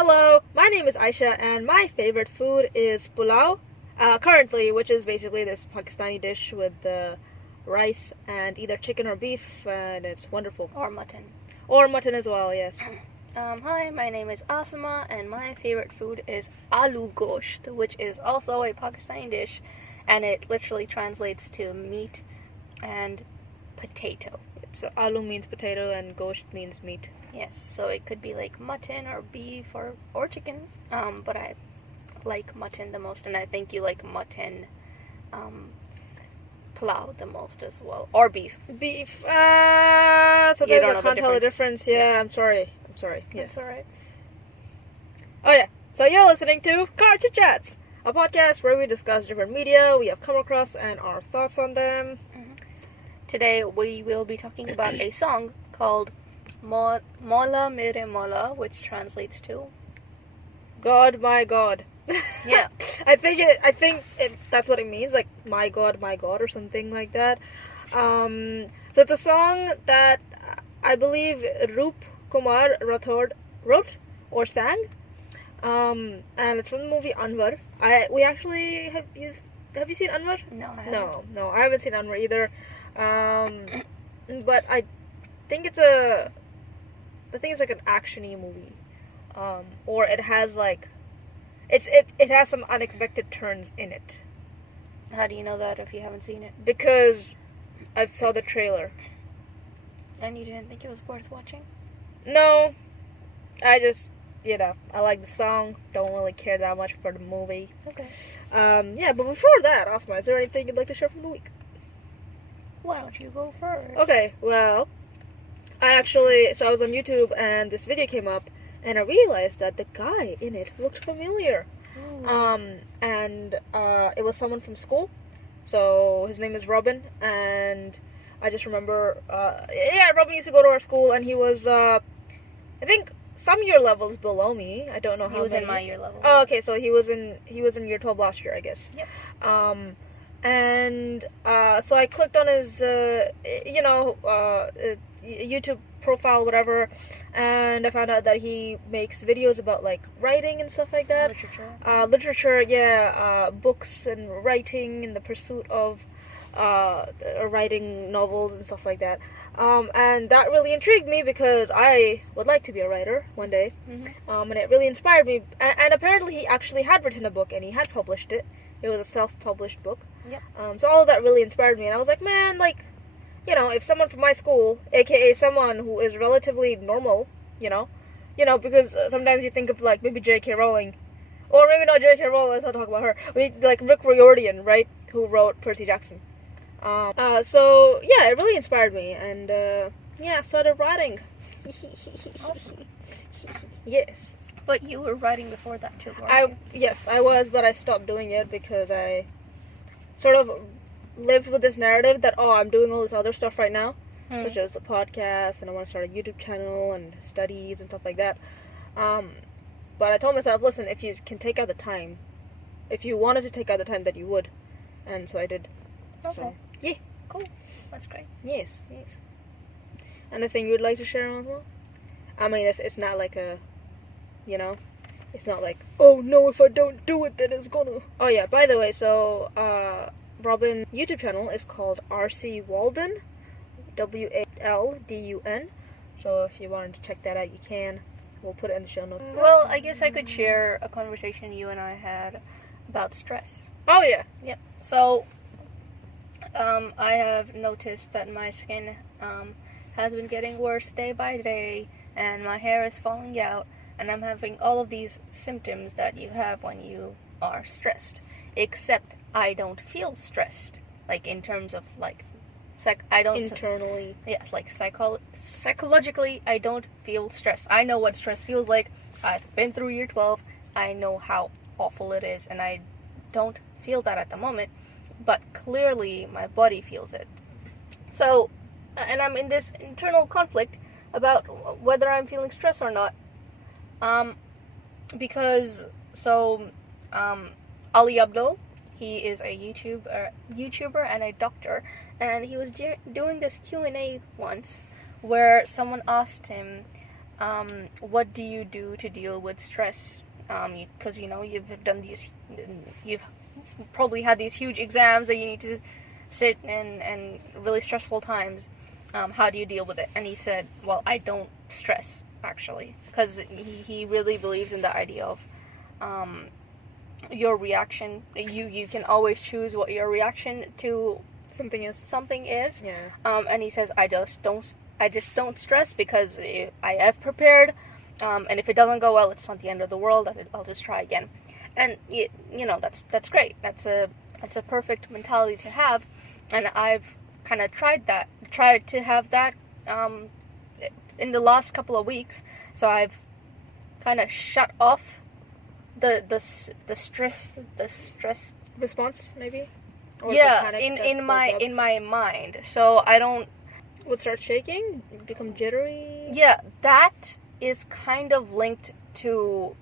Hello, my name is Ayesha and my favorite food is pulao. Currently, which is basically this Pakistani dish with rice and either chicken or beef, and it's wonderful. Or mutton. Or mutton as well, yes. Hi, my name is Asma, and my favorite food is aloo gosht, which is also a Pakistani dish, and it literally translates to meat and potato. So aloo means potato and gosht means meat. Yes, so it could be like mutton or beef or chicken, but I like mutton the most, and I think you like mutton pulao the most as well, or beef. Beef, sometimes I can't tell the difference. Yeah, I'm sorry. Yes. That's alright. Oh yeah, so you're listening to Car Chit Chats, a podcast where we discuss different media we have come across and our thoughts on them. Mm-hmm. Today we will be talking about a song called Maula Mere Maula, which translates to God, my God. Yeah. I think that's what it means, like my God, or something like that. So it's a song that I believe Roop Kumar Rathod wrote or sang, and it's from the movie Anwar. We actually have you seen Anwar? No, I haven't. No, I haven't seen Anwar either. But I think it's like an action-y movie, or it has like it has some unexpected turns in it. How do you know that if you haven't seen it? Because I saw the trailer. And you didn't think it was worth watching? No, I just, I like the song, don't really care that much for the movie. Okay. Yeah, but before that, Asma, is there anything you'd like to share from the week? Why don't you go first? Okay, well, I was on YouTube and this video came up and I realized that the guy in it looked familiar. Ooh. And it was someone from school. So his name is Robin, and I just remember, Robin used to go to our school, and he was, I think, some year levels below me. I don't know how he was many. in my year level. Oh, okay, so he was in year 12 last year, I guess. Yep. So I clicked on his, YouTube profile, whatever, and I found out that he makes videos about, like, writing and stuff like that. Literature, books and writing in the pursuit of writing novels and stuff like that. And that really intrigued me because I would like to be a writer one day. Mm-hmm. And it really inspired me. And apparently he actually had written a book and he had published it. It was a self-published book. Yep. So all of that really inspired me. And I was like, man, like, if someone from my school, aka someone who is relatively normal, because sometimes you think of, like, maybe J.K. Rowling, or maybe not J.K. Rowling, let's not talk about her. Like Rick Riordan, right, who wrote Percy Jackson. So yeah, it really inspired me, and I started writing. Awesome. Yes. But you were writing before that too, weren't you? Yes, I was, but I stopped doing it because I sort of lived with this narrative that, I'm doing all this other stuff right now, such as the podcast, and I want to start a YouTube channel and studies and stuff like that. But I told myself, listen, if you can take out the time, if you wanted to take out the time, that you would, and so I did. Okay. So, yeah. Cool. That's great. Yes. Anything you would like to share as well? I mean, it's not like a, it's not like, oh no, if I don't do it, then it's gonna. Oh yeah, by the way, so, Robin's YouTube channel is called RC Waldun, Waldun. So if you wanted to check that out, you can. We'll put it in the show notes. Well, I guess I could share a conversation you and I had about stress. Oh yeah. Yep. So, I have noticed that my skin has been getting worse day by day, and my hair is falling out, and I'm having all of these symptoms that you have when you are stressed. Except I don't feel stressed, like in terms of like, I don't internally. Yes, like psychologically, I don't feel stress. I know what stress feels like. I've been through year 12. I know how awful it is, and I don't feel that at the moment. But clearly, my body feels it. So, and I'm in this internal conflict about whether I'm feeling stress or not. Because Ali Abdaal, he is a YouTuber and a doctor, and he was doing this Q&A once where someone asked him, what do you do to deal with stress? Because you've probably had these huge exams that you need to sit and really stressful times. How do you deal with it? And he said, well, I don't stress, actually, because he really believes in the idea of your reaction. You can always choose what your reaction to something is. Yeah. And he says, I just don't stress because I have prepared, and if it doesn't go well, it's not the end of the world. I'll just try again. And that's great. That's a perfect mentality to have, and I've kind of tried to have that in the last couple of weeks. So I've kind of shut off the stress Response, maybe. Or yeah, in my mind. So I don't would start shaking, become jittery. Yeah, that is kind of linked to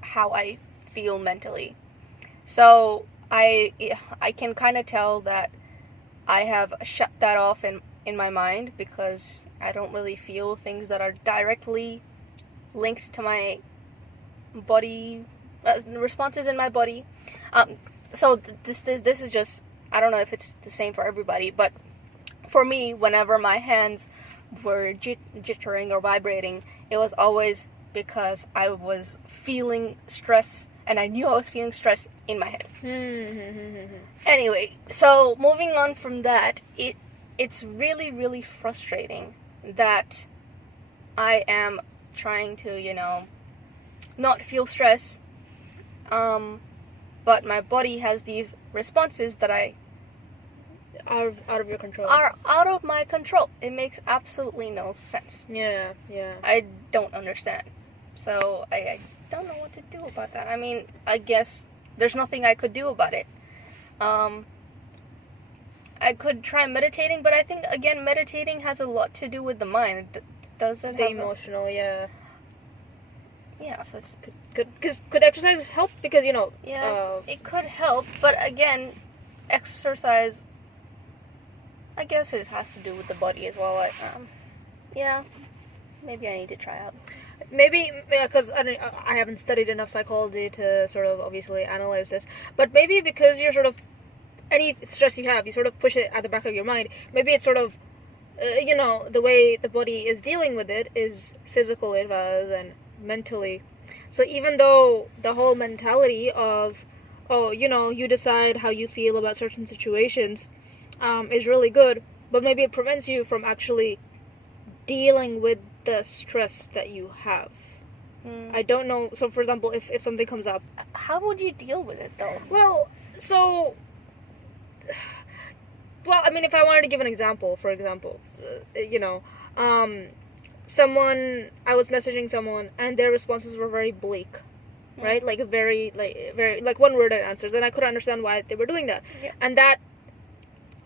how I feel mentally. So I can kind of tell that I have shut that off in my mind because I don't really feel things that are directly linked to my body, responses in my body. So this is just, I don't know if it's the same for everybody, but for me, whenever my hands were jittering or vibrating, it was always because I was feeling stress, and I knew I was feeling stress in my head. Anyway, so moving on from that, it's really, really frustrating that I am trying to, not feel stress, but my body has these responses that Out of your control. are out of my control. It makes absolutely no sense. Yeah. I don't understand. So I don't know what to do about that. I mean, I guess there's nothing I could do about it. I could try meditating, but I think, again, meditating has a lot to do with the mind. Does it? The emotional, yeah. Yeah, so it's... Could exercise help? Because, Yeah, it could help, but again, exercise... I guess it has to do with the body as well. Yeah, maybe I need to try out. Maybe, because I haven't studied enough psychology to sort of obviously analyze this, but maybe because you're sort of, any stress you have, you sort of push it at the back of your mind. Maybe it's sort of, the way the body is dealing with it is physically rather than mentally. So even though the whole mentality of, you decide how you feel about certain situations, is really good, but maybe it prevents you from actually dealing with the stress that you have. I don't know. So, for example, if something comes up, how would you deal with it, though? Well, I mean, if I wanted to give an example, for example, I was messaging someone, and their responses were very bleak, right? Like very one-worded answers, and I couldn't understand why they were doing that, and that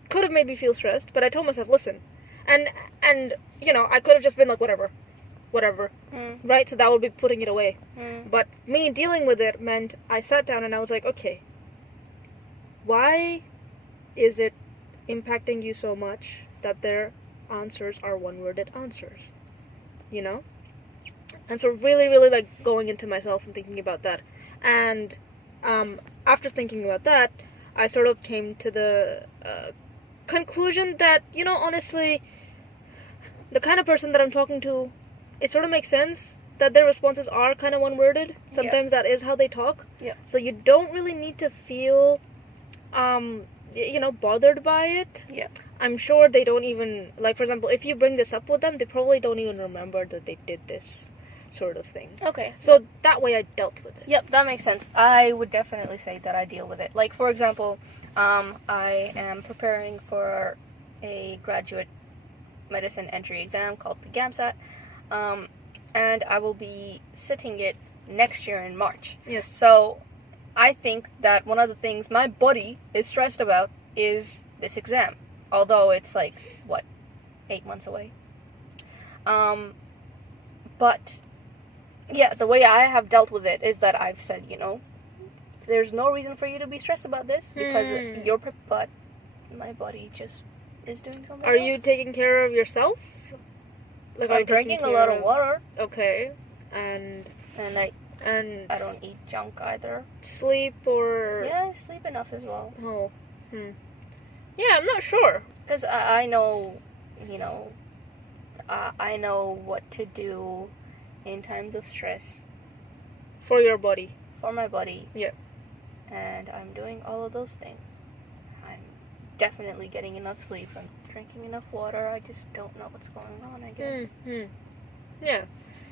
could have made me feel stressed. But I told myself, listen, and I could have just been like, whatever, right? So that would be putting it away. But me dealing with it meant I sat down and I was like, okay, why is it impacting you so much that their answers are one-worded answers? And so really, really like going into myself and thinking about that. And after thinking about that, I sort of came to the conclusion that, honestly, the kind of person that I'm talking to, it sort of makes sense that their responses are kind of one-worded. Sometimes that is how they talk. Yeah. So you don't really need to feel, bothered by it. Yeah. I'm sure they don't even, like, for example, if you bring this up with them, they probably don't even remember that they did this sort of thing. Okay. So that way I dealt with it. Yep, that makes sense. I would definitely say that I deal with it. Like, for example, I am preparing for a graduate medicine entry exam called the GAMSAT, and I will be sitting it next year in March. Yes. So I think that one of the things my body is stressed about is this exam, although it's like, 8 months away. But yeah, the way I have dealt with it is that I've said, there's no reason for you to be stressed about this because but my body just is doing something Are else. you taking care of yourself? Like, are I'm you drinking taking a lot care of water, Okay, and and I don't eat junk either. sleep or Yeah, I sleep enough as well. oh, yeah, I'm not sure. Because I know, you know, I know what to do in times of stress For your body. for my body. Yeah. And I'm doing all of those things. I'm definitely getting enough sleep. I'm drinking enough water. I just don't know what's going on, I guess. Yeah,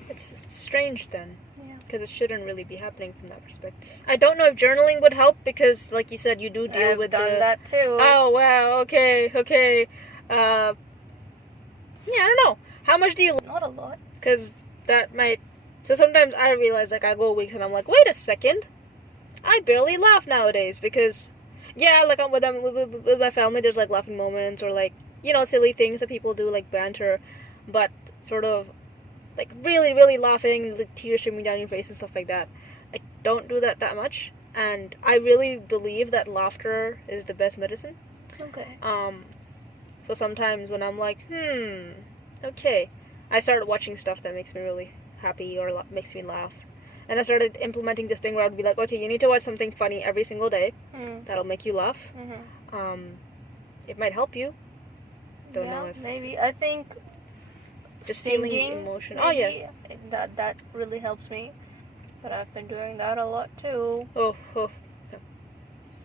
it's strange then. Yeah. Because it shouldn't really be happening from that perspective. I don't know if journaling would help because, like you said, you do deal with done that too. Oh wow! Okay. Yeah, I don't know. How much do you? Not a lot. Because that might. So sometimes I realize, like, I go weeks and I'm like, wait a second, I barely laugh nowadays because, yeah, like I'm with them with my family. There's like laughing moments or like silly things that people do like banter, but sort of like really really laughing, like tears streaming down your face and stuff like that. I don't do that much, and I really believe that laughter is the best medicine. Okay. So sometimes when I'm like, okay, I started watching stuff that makes me really happy or makes me laugh. And I started implementing this thing where I'd be like, okay, you need to watch something funny every single day. That'll make you laugh. It might help you. Don't know if maybe. I think just singing, feeling emotion. Maybe, Oh yeah, that really helps me. But I've been doing that a lot too. Oh.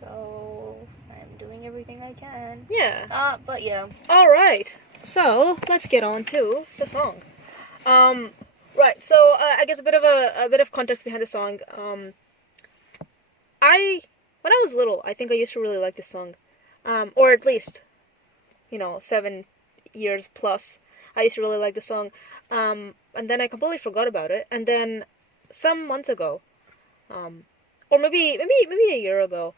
So I'm doing everything I can. Yeah. But yeah. All right. So let's get on to the song. Right. So I guess a bit of context behind the song. When I was little, I think I used to really like this song, or at least, 7 years plus, I used to really like the song. And then I completely forgot about it. And then some months ago, or maybe a year ago,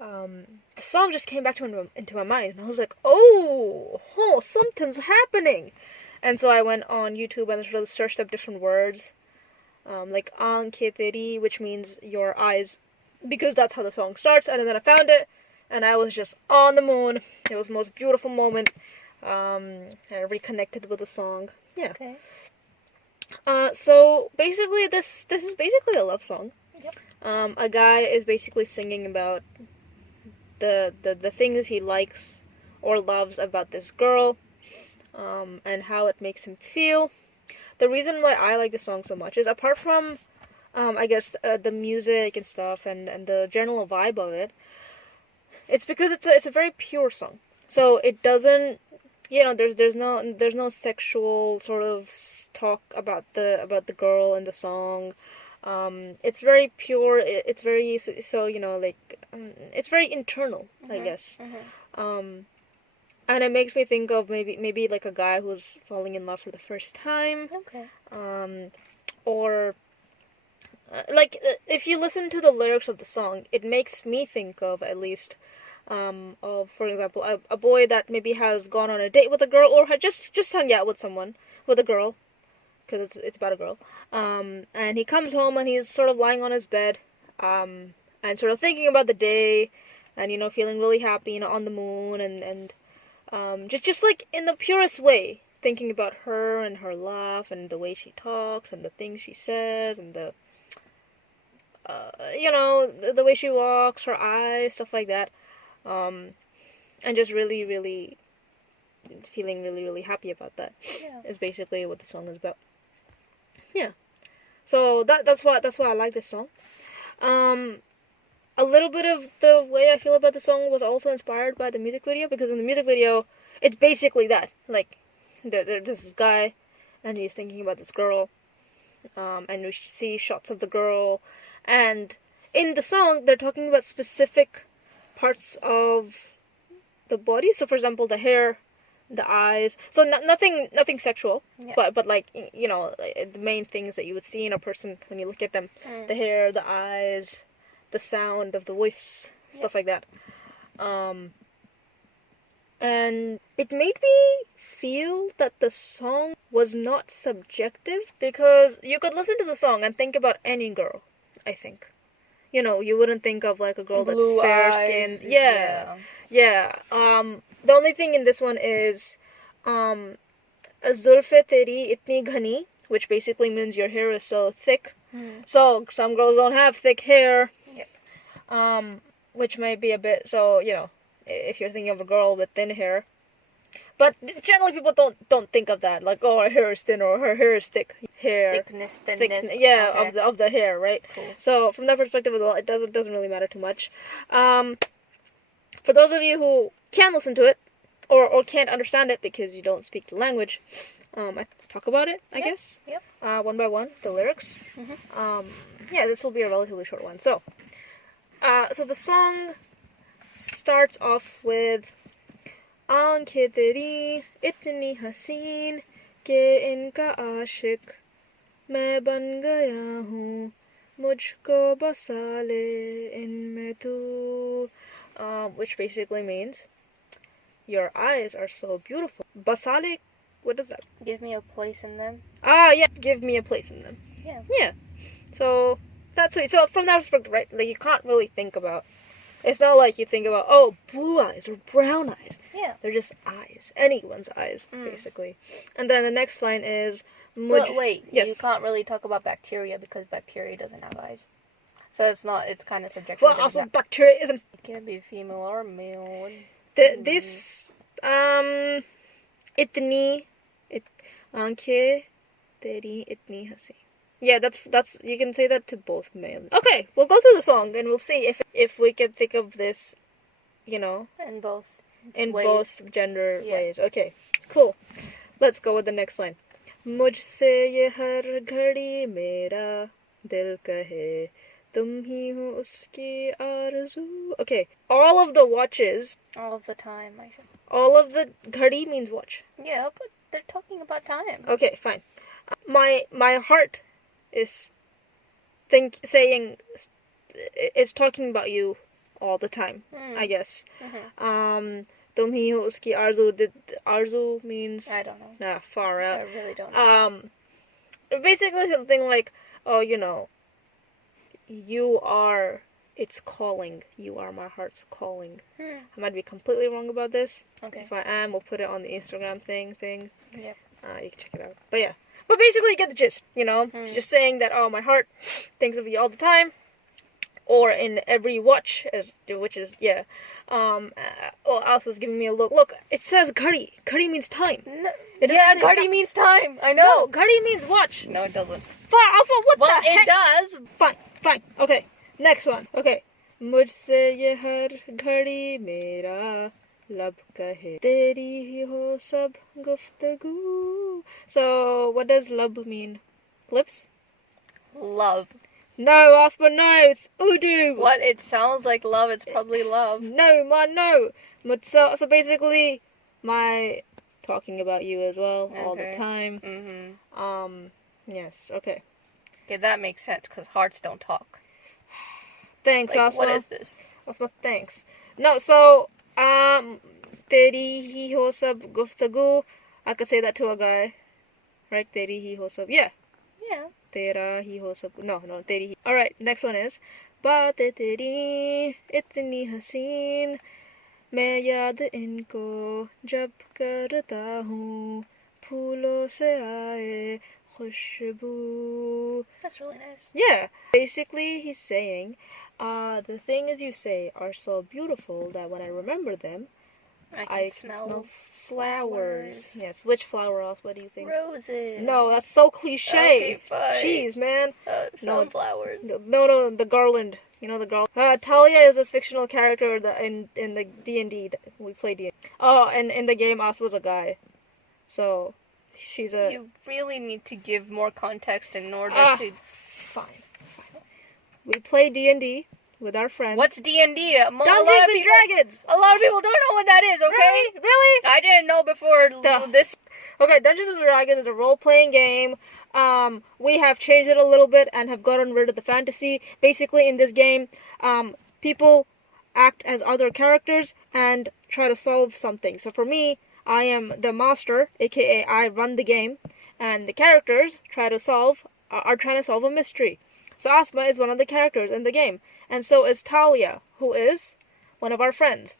the song just came back into my mind, and I was like, oh, something's happening. And so I went on YouTube and sort of searched up different words, like aankhe teri, which means your eyes, because that's how the song starts. And then I found it, and I was just on the moon. It was the most beautiful moment. I reconnected with the song. Yeah. Okay. So basically, this is basically a love song. Yep. A guy is basically singing about the things he likes or loves about this girl, and how it makes him feel. The reason why I like this song so much is, apart from, I guess, the music and stuff and the general vibe of it, it's because it's a very pure song. So it doesn't, there's no sexual sort of talk about the girl in the song. It's very pure. It's very it's very internal, I guess. And it makes me think of maybe like a guy who's falling in love for the first time. Okay. Or like if you listen to the lyrics of the song, it makes me think of, at least, of, for example, a boy that maybe has gone on a date with a girl, or had just hung out with a girl, because it's about a girl. And he comes home and he's sort of lying on his bed, and sort of thinking about the day, and feeling really happy, on the moon, and just like in the purest way, thinking about her and her laugh and the way she talks and the things she says and the the way she walks, her eyes, stuff like that, and just really, really feeling really, really happy about that. Yeah. Is basically what the song is about. Yeah. So that's why I like this song. A little bit of the way I feel about the song was also inspired by the music video, because in the music video, it's basically that. Like, there's this guy, and he's thinking about this girl, and we see shots of the girl, and in the song, they're talking about specific parts of the body. So, for example, the hair, the eyes. So nothing sexual, Yeah. but like, the main things that you would see in a person when you look at them: the hair, the eyes, the sound of the voice, stuff like that. And it made me feel that the song was not subjective, because you could listen to the song and think about any girl, I think. You wouldn't think of like a girl that's Blue fair-skinned. eyes, Yeah. The only thing in this one is, Zulfe teri itni ghani, which basically means your hair is so thick. So some girls don't have thick hair. Yep. Which might be a bit, so, you know, if you're thinking of a girl with thin hair. But generally people don't think of that, like, oh, her hair is thin or her hair is thick. Thickness, thinness. Okay. of the hair, right? Cool. So from that perspective as well, it doesn't really matter too much. For those of you who can listen to it, or can't understand it because you don't speak the language, I talk about it, I guess. Yep. One by one, the lyrics. Yeah, this will be a relatively short one. So the song starts off with आंखें तेरी इतनी हसीन के इनका आशिक मैं बन गया हूँ मुझको बसा ले इनमें तू, which basically means your eyes are so beautiful. Basale, what does that? Give me a place in them. Yeah, give me a place in them. Yeah. So that's sweet. So from that perspective, right? Like you can't really think about. It's not like you think about, oh, blue eyes or brown eyes. Yeah. They're just eyes. Anyone's eyes, basically. And then the next line is... But wait, yes. You can't really talk about bacteria because bacteria doesn't have eyes. So it's kind of subjective. Well, also bacteria isn't... It can be female or male. This... Itni... Aankhein teri itni hasi. Yeah, that's you can say that to both male. Okay, we'll go through the song and we'll see if we can think of this, you know, in both gender ways. Okay, cool. Let's go with the next line. मुझसे ये हर घड़ी मेरा दिल कहे तुम ही हो उसकी आरज़ू. Okay, all of the watches. All of the time, Ayesha. All of the घड़ी means watch. Yeah, but they're talking about time. Okay, fine. My heart is talking about you all the time, I guess. तुम ही हो उसकी आरज़ू. Arzu means... I don't know. Nah, far out. I really don't know. Basically something like, oh, you know, you are... It's calling. You are my heart's calling. I might be completely wrong about this. Okay. If I am, we'll put it on the Instagram thing. Yep. You can check it out. But yeah. But basically you get the gist, you know? Just saying that, oh, my heart thinks of you all the time. Or in every watch, which is, yeah. Alice was giving me a look. Look, it says ghadi. Ghadi means time. No, ghadi means time. I know. No, ghadi means watch. No, it doesn't. Fine, also, what the heck? Well, it does. Fine. Okay, next one. Okay. मुझसे ये हर घड़ी मेरा लब कहे तेरी ही हो सब गुफ्तगू. So, what does lab mean? Lips? Love. No, Aspa, no, it's Urdu. What? It sounds like love. It's probably love. No. So basically, my talking about you as well all the time. Yes, okay. Okay, that makes sense, because hearts don't talk. Thanks, like, Aspa. what is this? Aspa, thanks. No, so, teri hi ho sab guftagu. I could say that to a guy. Right? Teri hi ho sab. Yeah. Yeah. Tera hi ho sab. No, teri hi. Alright, next one is. Baatein teri itni haseen. मैं याद इनको जब करता हूँ फूलों से आए खुशबू. That's really nice. Yeah. Basically, he's saying, the things you say are so beautiful that when I remember them, I can smell flowers. Yes. Which flower else? What do you think? Roses. No, that's so cliche. Okay, fine. Jeez, man. Sunflowers. No, the garland. You know the girl. Talia is this fictional character in the D&D. We play D&D. Oh, and in the game, As was a guy. So, she's a... You really need to give more context in order to... Fine. We play D&D with our friends. What's D&D? Dungeons and Dragons! A lot of people don't know what that is, okay? Really? I didn't know before this. Okay, Dungeons and Dragons is a role-playing game. We have changed it a little bit and have gotten rid of the fantasy. Basically, in this game, people act as other characters and try to solve something. So for me, I am the master, aka I run the game, and the characters are trying to solve a mystery. So Asma is one of the characters in the game, and so is Talia, who is one of our friends.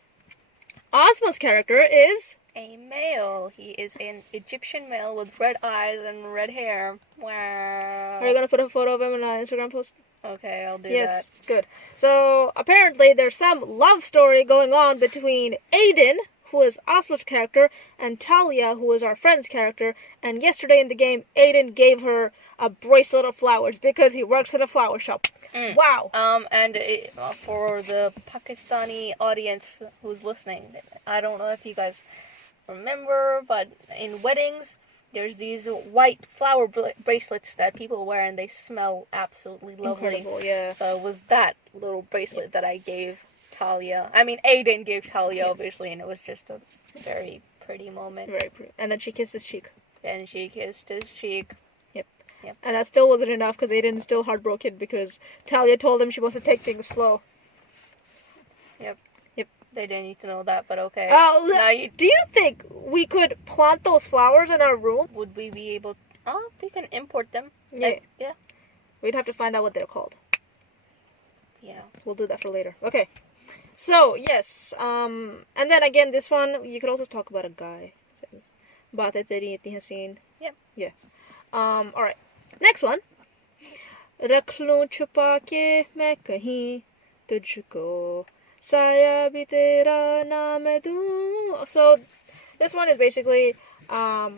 Asma's character is a male. He is an Egyptian male with red eyes and red hair. Wow. Are you gonna put a photo of him in an Instagram post? Okay, I'll do Yes, that. good. So apparently there's some love story going on between Aiden, who is Asma's character, and Talia, who is our friend's character. And yesterday in the game, Aiden gave her a bracelet of flowers because he works at a flower shop. Wow. And for the Pakistani audience who's listening, I don't know if you guys remember, but in weddings, there's these white flower bracelets that people wear, and they smell absolutely lovely. Incredible, yeah. So it was that little bracelet that I gave Talia. I mean, Aiden gave Talia, obviously, and it was just a very pretty moment. Very pretty. And then she kissed his cheek. And she kissed his cheek. Yep. And that still wasn't enough because Aiden's still heartbroken because Talia told him she wants to take things slow. Yep. Yep. They didn't need to know that, but okay. Do you think we could plant those flowers in our room? Would we be able... Oh, we can import them. Yeah. Yeah. We'd have to find out what they're called. Yeah. We'll do that for later. Okay. So, yes. And then again, this one, you could also talk about a guy. Baatein teri itni haseen. Yeah. Yeah. Alright. Next one. रख लूं छुपा के मैं कहीं तुझको साया भी तेरा नाम दूं. So this one is basically I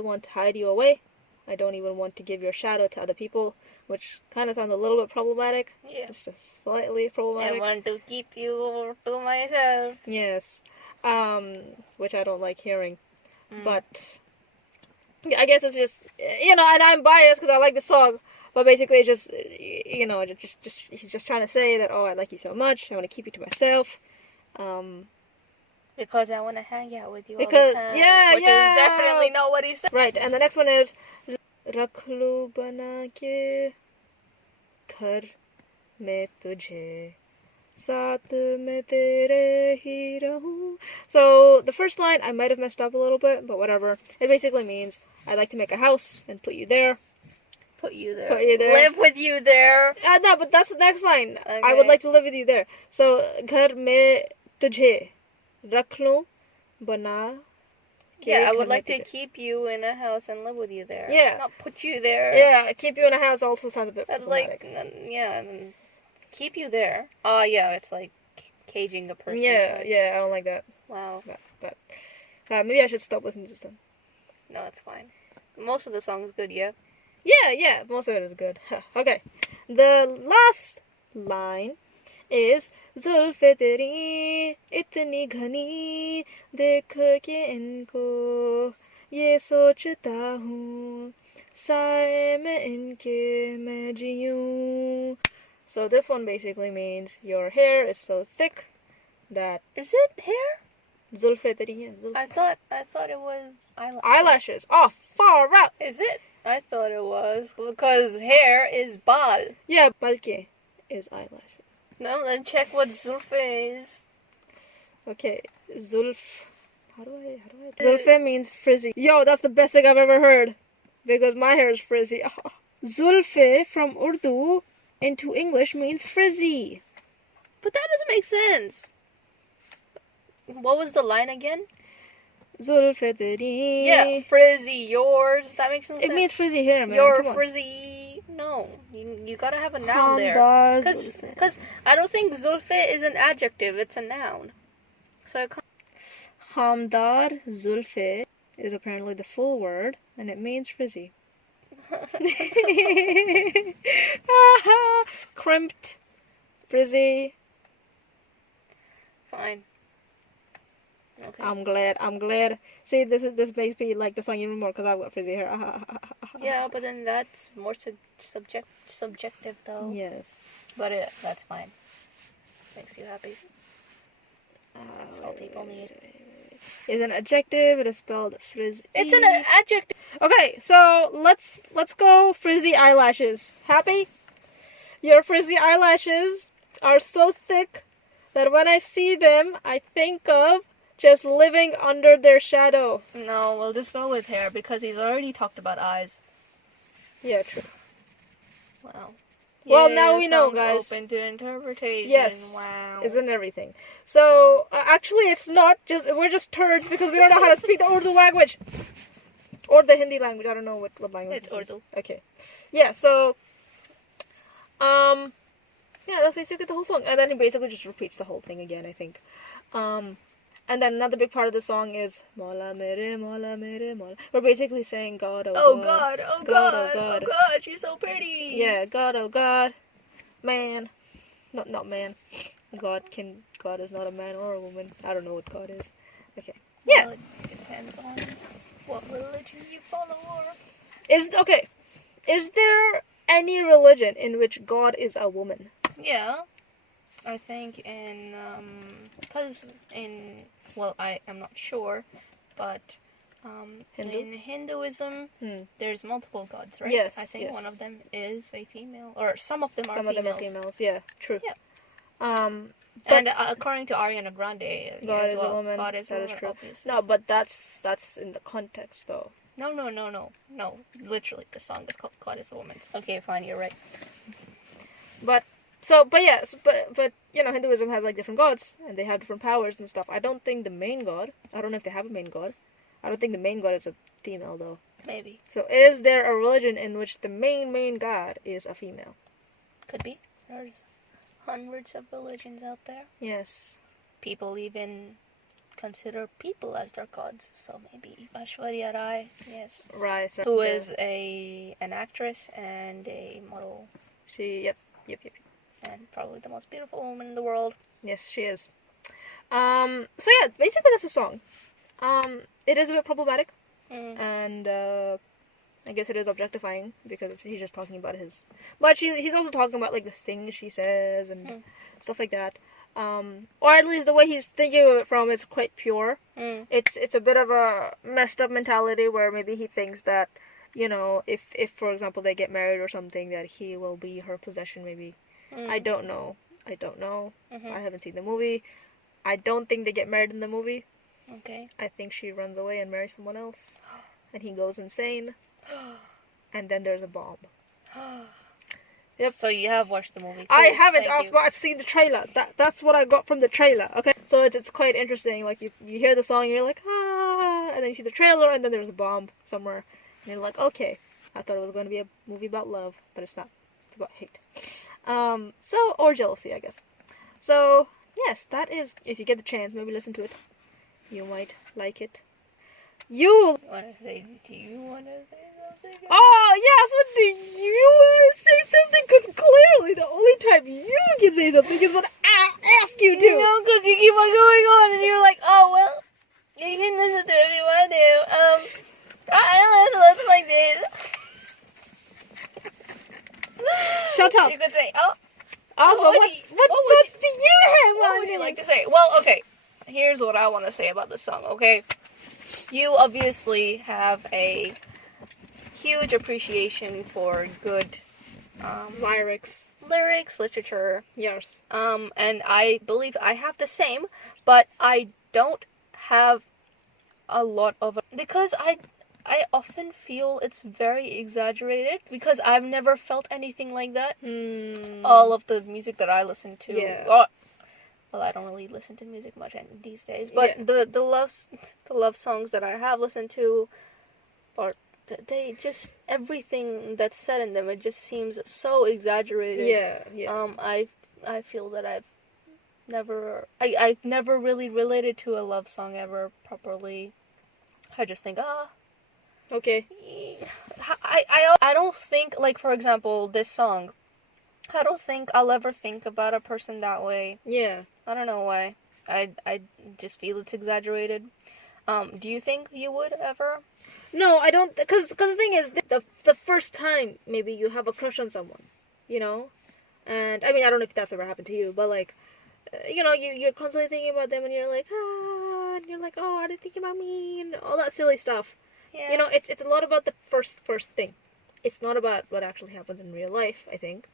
want to hide you away. I don't even want to give your shadow to other people, which kind of sounds a little bit problematic. Yeah. Just slightly problematic. I want to keep you to myself. Yes. Which I don't like hearing. But I guess it's just, and I'm biased because I like the song, but basically it's just, just he's just trying to say that, I like you so much, I want to keep you to myself. Because I want to hang out with you all the Because, time. yeah, Which is definitely not what he said. Right, and the next one is, रख लूं बना के घर में तुझे साथ में तेरे ही रहूं. So the first line I might have messed up a little bit, but whatever. It basically means I'd like to make a house and put you there. Put you there. Live with you there. No, but that's the next line. Okay. I would like to live with you there. So घर में तुझे रख लूं बना. Yeah, I would like to keep you in a house and live with you there. Yeah. Not put you there. Yeah, keep you in a house also sounds a bit That's problematic. and keep you there. Oh, yeah, it's like caging a person. Yeah, I don't like that. Wow. But maybe I should stop listening to this one. No, it's fine. Most of the song is good, yeah? Yeah, most of it is good. Okay. The last line is ज़ुल्फ़े तेरी इतनी घनी देख के इनको ये सोचता हूँ साए में इनके मैं जीऊँ. So this one basically means your hair is so thick that... Is it hair? ज़ुल्फ़े तेरी. I thought it was eyelashes. Oh, far out. Is it? I thought it was because hair is bal. Yeah, balke is eyelashes. No, then check what zulfe is. Okay, zulf. How do I? Zulfe means frizzy. Yo, that's the best thing I've ever heard, because my hair is frizzy. Zulfe from Urdu into English means frizzy. But that doesn't make sense. What was the line again? Zulfe teri. Yeah, frizzy, yours. That makes sense. It means frizzy hair, man. Your Come on. frizzy. No, you gotta have a noun there. Because I don't think zulfe is an adjective, it's a noun. So I can't. Khamdar zulfe is apparently the full word, and it means frizzy. Crimped, frizzy. Fine. Okay. I'm glad. See, this makes me like the song even more because I've got frizzy hair. Yeah, but then that's more subjective though. Yes. But that's fine. Makes you happy. That's all people need. Is an adjective. It is spelled frizzy. It's an adjective. Okay, so let's go frizzy eyelashes. Happy? Your frizzy eyelashes are so thick that when I see them, I think of just living under their shadow. No, we'll just go with hair because he's already talked about eyes. Yeah, true. Wow. Well, Yeah, now we know, song's guys. Open to interpretation. Yes. Wow. Isn't everything. So, actually, it's not just, we're just turds because we don't know how to speak the Urdu language. Or the Hindi language. I don't know what language It's this is. Urdu. Okay. Yeah, so, yeah, that's basically the whole song. And then he basically just repeats the whole thing again, I think. And then another big part of the song is Maula Mere Maula Mere Maula. We're basically saying God, Oh God. God, oh God, God, oh oh God, she's so pretty. Yeah, God, oh God. Man. Not man. God is not a man or a woman. I don't know what God is. Okay. Yeah. Well, it depends on what religion you follow or... Is there any religion in which God is a woman? Yeah. I think well, I am not sure, but Hindu? in Hinduism, there's multiple gods, right? Yes, I think yes. one of them is a female, or some of them are Some females. of them are females. Yeah, true. Yeah. But And according to Ariana Grande, God as is well, a woman. God is a That woman, is true. obviously. No, but that's in the context, though. No. Literally, the song is called God is a Woman. Okay, fine, you're right. But you know, Hinduism has like different gods and they have different powers and stuff. I don't think the main god. I don't know if they have a main god. I don't think the main god is a female though. Maybe. So is there a religion in which the main god is a female? Could be. There's hundreds of religions out there. Yes. People even consider people as their gods. So maybe Aishwarya Rai, yes. Right. Who is an actress and a model. Yep. And probably the most beautiful woman in the world. Yes, she is. So yeah, basically that's the song. It is a bit problematic, and I guess it is objectifying because he's just talking about his. But he's also talking about like the things she says and stuff like that. Or at least the way he's thinking of it from is quite pure. It's a bit of a messed up mentality where maybe he thinks that, you know, if for example they get married or something, that he will be her possession maybe. I don't know. I haven't seen the movie. I don't think they get married in the movie. Okay. I think she runs away and marries someone else. And he goes insane. And then there's a bomb. Yep. So you have watched the movie. Cool. I haven't, Thank but I've seen the trailer. That's what I got from the trailer, okay? So it's quite interesting. Like, you hear the song and you're like, ah, and then you see the trailer and then there's a bomb somewhere. And you're like, okay, I thought it was going to be a movie about love, but it's not. It's about hate. Or jealousy, I guess. So, yes, that is, if you get the chance, maybe listen to it. You might like it. Do you want to say something? Oh, yes, what do you want to say something? Because clearly the only time you can say something is when I ask you to. No, because you keep on going on and you're like, oh, well, you can listen to it if you want to. I don't listen like this. Shut up. You could say, oh. Also, what thoughts do you have What on would you this? like to say? Well, okay. Here's what I want to say about this song, okay? You obviously have a huge appreciation for good Lyrics. literature. Yes. And I believe I have the same, but I don't have a lot of it because I often feel it's very exaggerated because I've never felt anything like that. All of the music that I listen to, well, I don't really listen to music much these days, but the love songs that I have listened to, are they just, everything that's said in them, it just seems so exaggerated. Yeah. I feel that I've never really related to a love song ever properly. I just think, Okay. I don't think, like, for example, this song, I don't think I'll ever think about a person that way. Yeah. I don't know why. I just feel it's exaggerated. Do you think you would ever? No, I don't, because the thing is, the first time maybe you have a crush on someone, you know? And, I mean, I don't know if that's ever happened to you, but, like, you know, you're constantly thinking about them and you're like, and you're like, oh, are they thinking about me? And all that silly stuff. Yeah. You know, it's a lot about the first thing. It's not about what actually happens in real life, I think.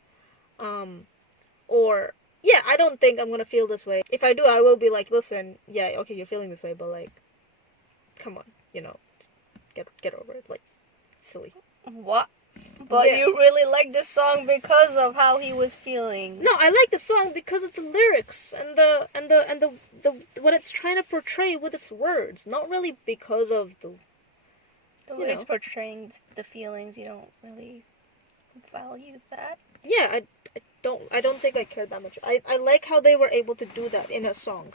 I don't think I'm gonna feel this way. If I do, I will be like, listen, yeah, okay, you're feeling this way, but, like, come on, you know, get over it, like, silly. What? But Yes. you really like this song because of how he was feeling. No, I like the song because of the lyrics and the what it's trying to portray with its words. Not really because of the The you way it's know. portraying the feelings, you don't really value that. Yeah, I don't think I care that much. I like how they were able to do that in a song.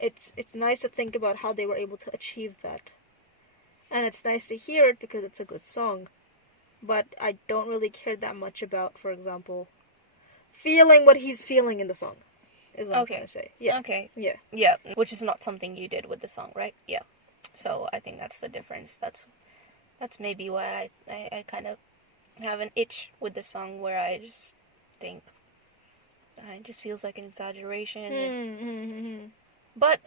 It's nice to think about how they were able to achieve that. And it's nice to hear it because it's a good song. But I don't really care that much about, for example, feeling what he's feeling in the song. Is what I'm trying to say. Yeah. Okay. Yeah. Yeah, which is not something you did with the song, right? Yeah. So I think that's the difference. That's maybe why I kind of have an itch with the song where I just think it just feels like an exaggeration. Mm-hmm. But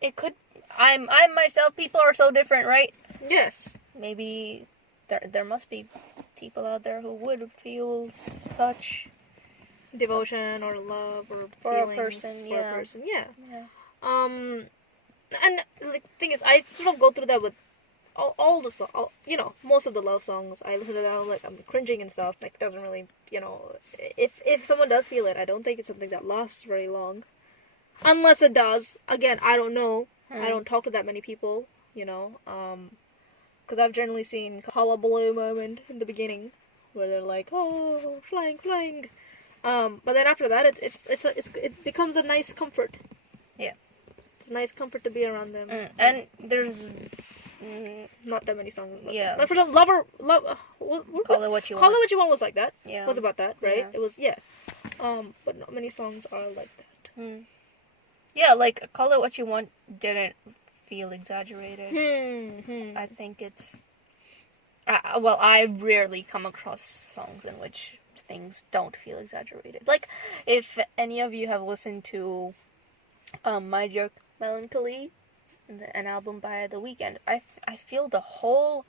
it could. I'm myself. People are so different, right? Yes. Maybe there must be people out there who would feel such Devotion or love or for a feelings person. for Yeah. a person. Yeah. Yeah. And the thing is, I sort of go through that with all the songs. Most of the love songs. I listen to that, I'm cringing and stuff. Like, doesn't really, if someone does feel it, I don't think it's something that lasts very long. Unless it does. Again, I don't know. I don't talk to that many people, because I've generally seen hullabaloo moment in the beginning where they're like, oh, flying, flying. But then after that, it becomes a nice comfort. Yeah. It's a nice comfort to be around them. And there's not that many songs. Yeah. Like for example, Call It What You Call Want. It What You Want was like that. Yeah. It was about that, right? Yeah. It was but not many songs are like that. Yeah, like Call It What You Want didn't feel exaggerated. I think it's I rarely come across songs in which things don't feel exaggerated. Like, if any of you have listened to My Dear Melancholy, an album by The Weeknd, I feel the whole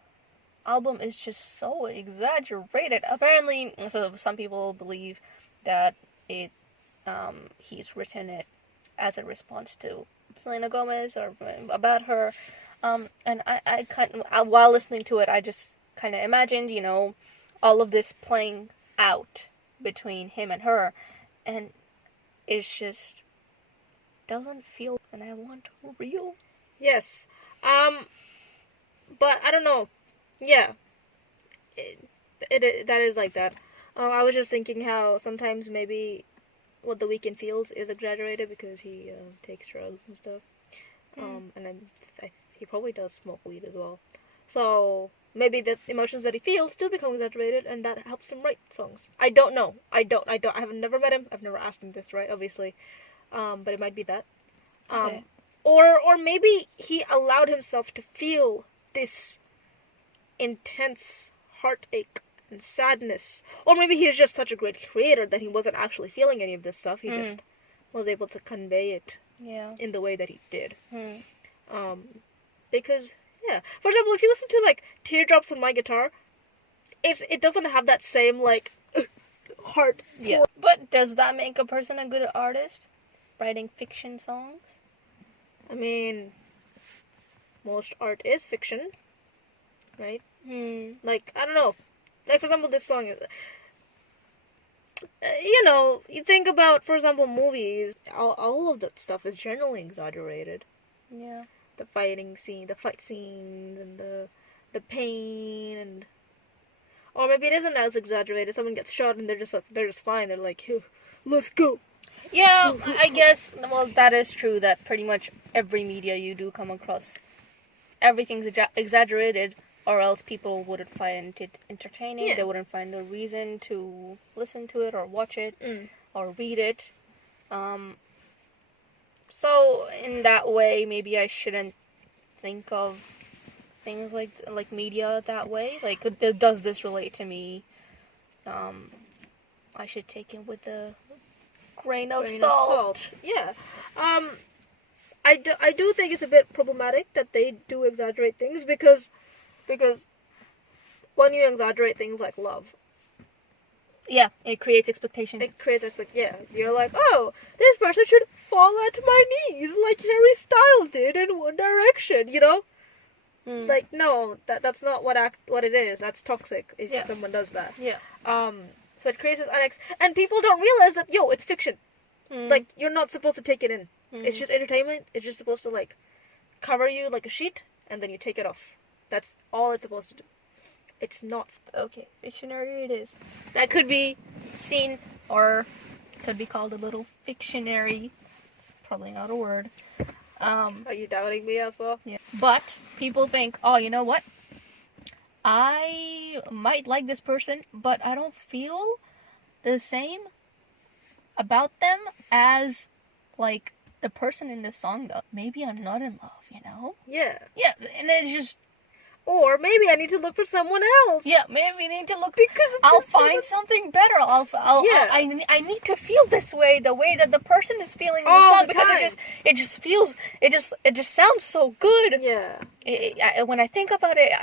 album is just so exaggerated. Apparently, so some people believe that he's written it as a response to Selena Gomez or about her. And I while listening to it, I just kind of imagined, all of this playing out between him and her, and it's just doesn't feel, and I want real. Yes. But I don't know. Yeah. It that is like that. I was just thinking how sometimes maybe what The Weeknd feels is exaggerated because he takes drugs and stuff. And he probably does smoke weed as well. So maybe the emotions that he feels do become exaggerated, and that helps him write songs. I don't know. I have never met him. I've never asked him this, right? Obviously. But it might be that. Okay. Or maybe he allowed himself to feel this intense heartache and sadness. Or maybe he is just such a great creator that he wasn't actually feeling any of this stuff. He just was able to convey it in the way that he did. Because, yeah. For example, if you listen to, Teardrops on My Guitar, it doesn't have that same, heart. Yeah. But does that make a person a good artist? Writing fiction songs? I mean, most art is fiction, right? I don't know. Like, for example, this song is... you think about, for example, movies, all of that stuff is generally exaggerated. Yeah. The fight scenes, and the pain, and... Or maybe it isn't as exaggerated. Someone gets shot and they're just fine. They're like, let's go. Yeah, I guess, well, that is true, that pretty much every media you do come across, everything's exaggerated, or else people wouldn't find it entertaining, They wouldn't find a reason to listen to it, or watch it, or read it. So, in that way, maybe I shouldn't think of things like media that way. Like, does this relate to me? I should take it with a grain of salt. Yeah. I do think it's a bit problematic that they do exaggerate things because when you exaggerate things like love, yeah, it creates expectations. You're like, oh, this person should fall at my knees like Harry Styles did in One Direction, Like, no, that's not what it is. That's toxic if someone does that. Yeah. So it creates this and people don't realize that, yo, it's fiction. Like, you're not supposed to take it in. It's just entertainment. It's just supposed to, like, cover you like a sheet, and then you take it off. That's all it's supposed to do. It's not. Okay, fictionary it is. That could be seen, or could be called a little fictionary. It's probably not a word. Are you doubting me as well? Yeah. But people think, oh, you know what? I might like this person, but I don't feel the same about them as, like, the person in this song does. Maybe I'm not in love, you know? Yeah. Yeah, and it's just... Or maybe I need to look for someone else. Yeah, maybe I need to look... Because I'll find something better. I need to feel this way, the way that the person is feeling in the song, because it just sounds so good. Yeah. When I think about it,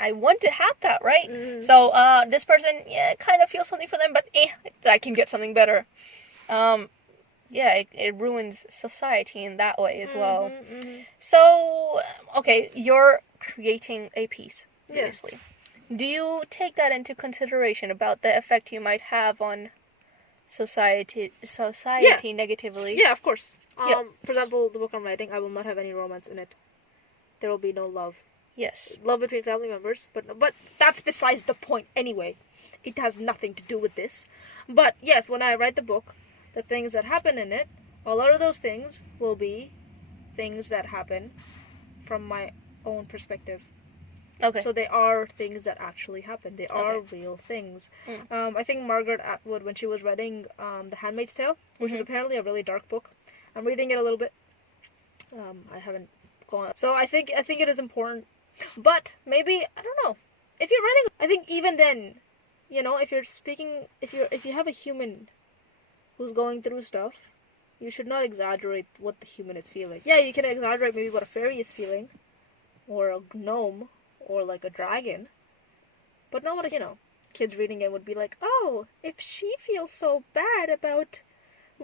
I want to have that, right? So this person, kind of feels something for them, but I can get something better. It ruins society in that way as well. So, okay, you're creating a piece, obviously. Yeah. Do you take that into consideration about the effect you might have on society negatively? Yeah, of course. For example, the book I'm writing, I will not have any romance in it. There will be no love. Yes. Love between family members, but that's besides the point anyway. It has nothing to do with this. But yes, when I write the book, the things that happen in it, a lot of those things will be things that happen from my own perspective. Okay. So they are things that actually happen. They are real things. I think Margaret Atwood, when she was writing The Handmaid's Tale, which is apparently a really dark book, I'm reading it a little bit. I haven't gone. So I think it is important. But maybe, I don't know. If you're writing, I think even then, you know, if you have a human who's going through stuff, you should not exaggerate what the human is feeling. Yeah, you can exaggerate maybe what a fairy is feeling, or a gnome, or like a dragon, but not what, you know, kids reading it would be like, oh, if she feels so bad about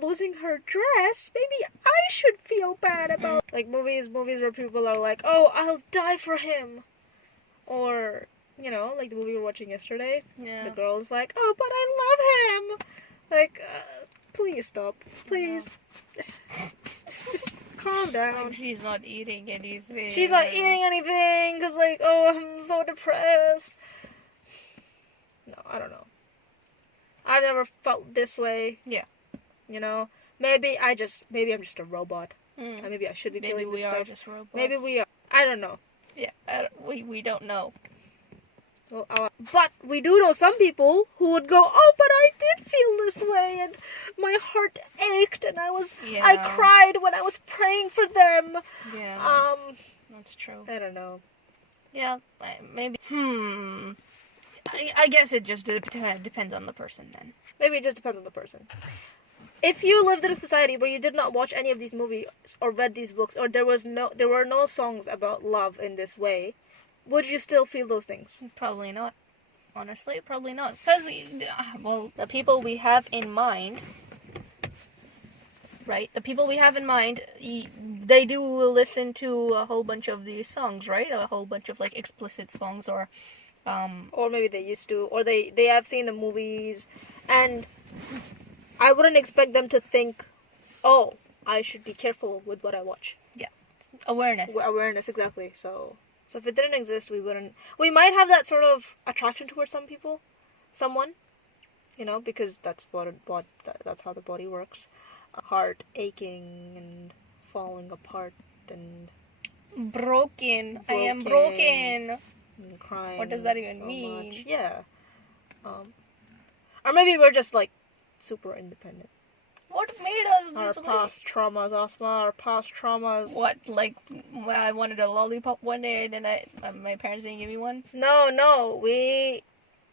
losing her dress, maybe I should feel bad about, like, movies where people are like, oh, I'll die for him, or, you know, like the movie we were watching yesterday, the girl's like, oh, but I love him, like, please stop, please. Just calm down. Like, she's not eating anything. She's not eating anything because, like, oh, I'm so depressed. No, I don't know. I've never felt this way. Yeah. You know, maybe I'm just a robot. Maybe I should be feeling this stuff. Maybe we are just robots. Maybe we are. I don't know. Yeah, we don't know. Well, but we do know some people who would go, oh, but I did feel this way, and my heart ached, and I cried when I was praying for them. Yeah. That's true. I don't know. Yeah, maybe. I guess it just depends on the person then. Maybe it just depends on the person. If you lived in a society where you did not watch any of these movies or read these books, or there were no songs about love in this way, would you still feel those things? Probably not. Honestly, probably not. Because, well, the people we have in mind, right? The people we have in mind, they do listen to a whole bunch of these songs, right? A whole bunch of, like, explicit songs, or maybe they used to, or they have seen the movies, and I wouldn't expect them to think, oh, I should be careful with what I watch. Yeah. Awareness, exactly. So if it didn't exist, we might have that sort of attraction towards someone, you know, because that's that's how the body works. Heart aching and falling apart and broken. I am broken. And crying. What does that even so mean? Much. Yeah. Or maybe we're just, like, super independent. What made us this way? Our past traumas, Asma. Our past traumas. What, like, when I wanted a lollipop one day and then my parents didn't give me one? No. We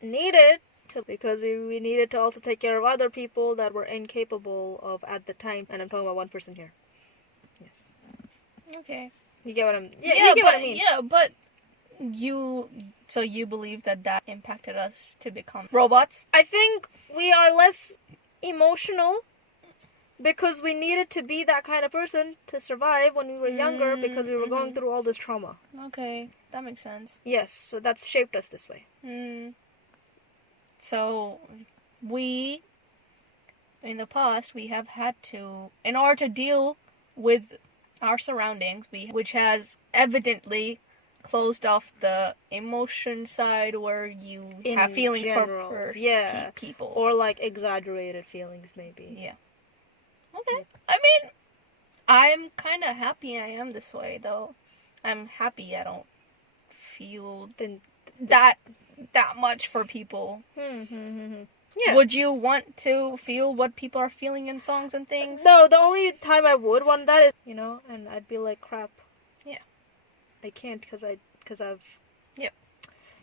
needed to, because we needed to also take care of other people that were incapable of at the time. And I'm talking about one person here. Yes. Okay. You get what I'm... Yeah, you get what I mean. Yeah, but so you believe that impacted us to become robots? I think we are less emotional Because we needed to be that kind of person to survive when we were younger because we were going Mm-hmm. through all this trauma. Okay, that makes sense. Yes, so that's shaped us this way. So, we, in the past, we have had to, in order to deal with our surroundings, which has evidently closed off the emotion side where you In have feelings general, for yeah. people. Or like exaggerated feelings, maybe. Yeah. Okay. I mean, I'm kind of happy I am this way, though. I'm happy I don't feel that much for people. Yeah. Would you want to feel what people are feeling in songs and things? No, the only time I would want that is, and I'd be like, crap. Yeah. I can't because I've... Yep.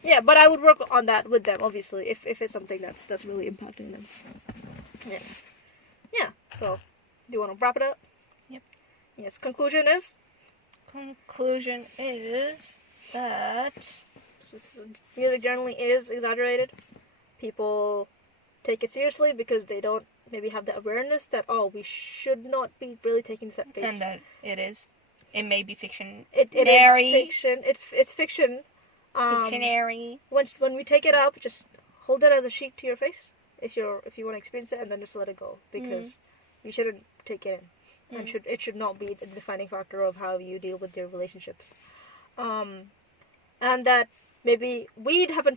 Yeah, but I would work on that with them, obviously, if it's something that's really impacting them. Yes. Yeah, so, do you want to wrap it up? Yep. Yes, conclusion is that music generally is exaggerated. People take it seriously because they don't maybe have the awareness that, we should not be really taking this at face. And that it may be fiction. It is fiction. It's fiction. Fictionary. When we take it up, just hold it as a sheet to your face if you want to experience it, and then just let it go because you shouldn't take it in, and it should not be the defining factor of how you deal with your relationships. And that maybe we haven't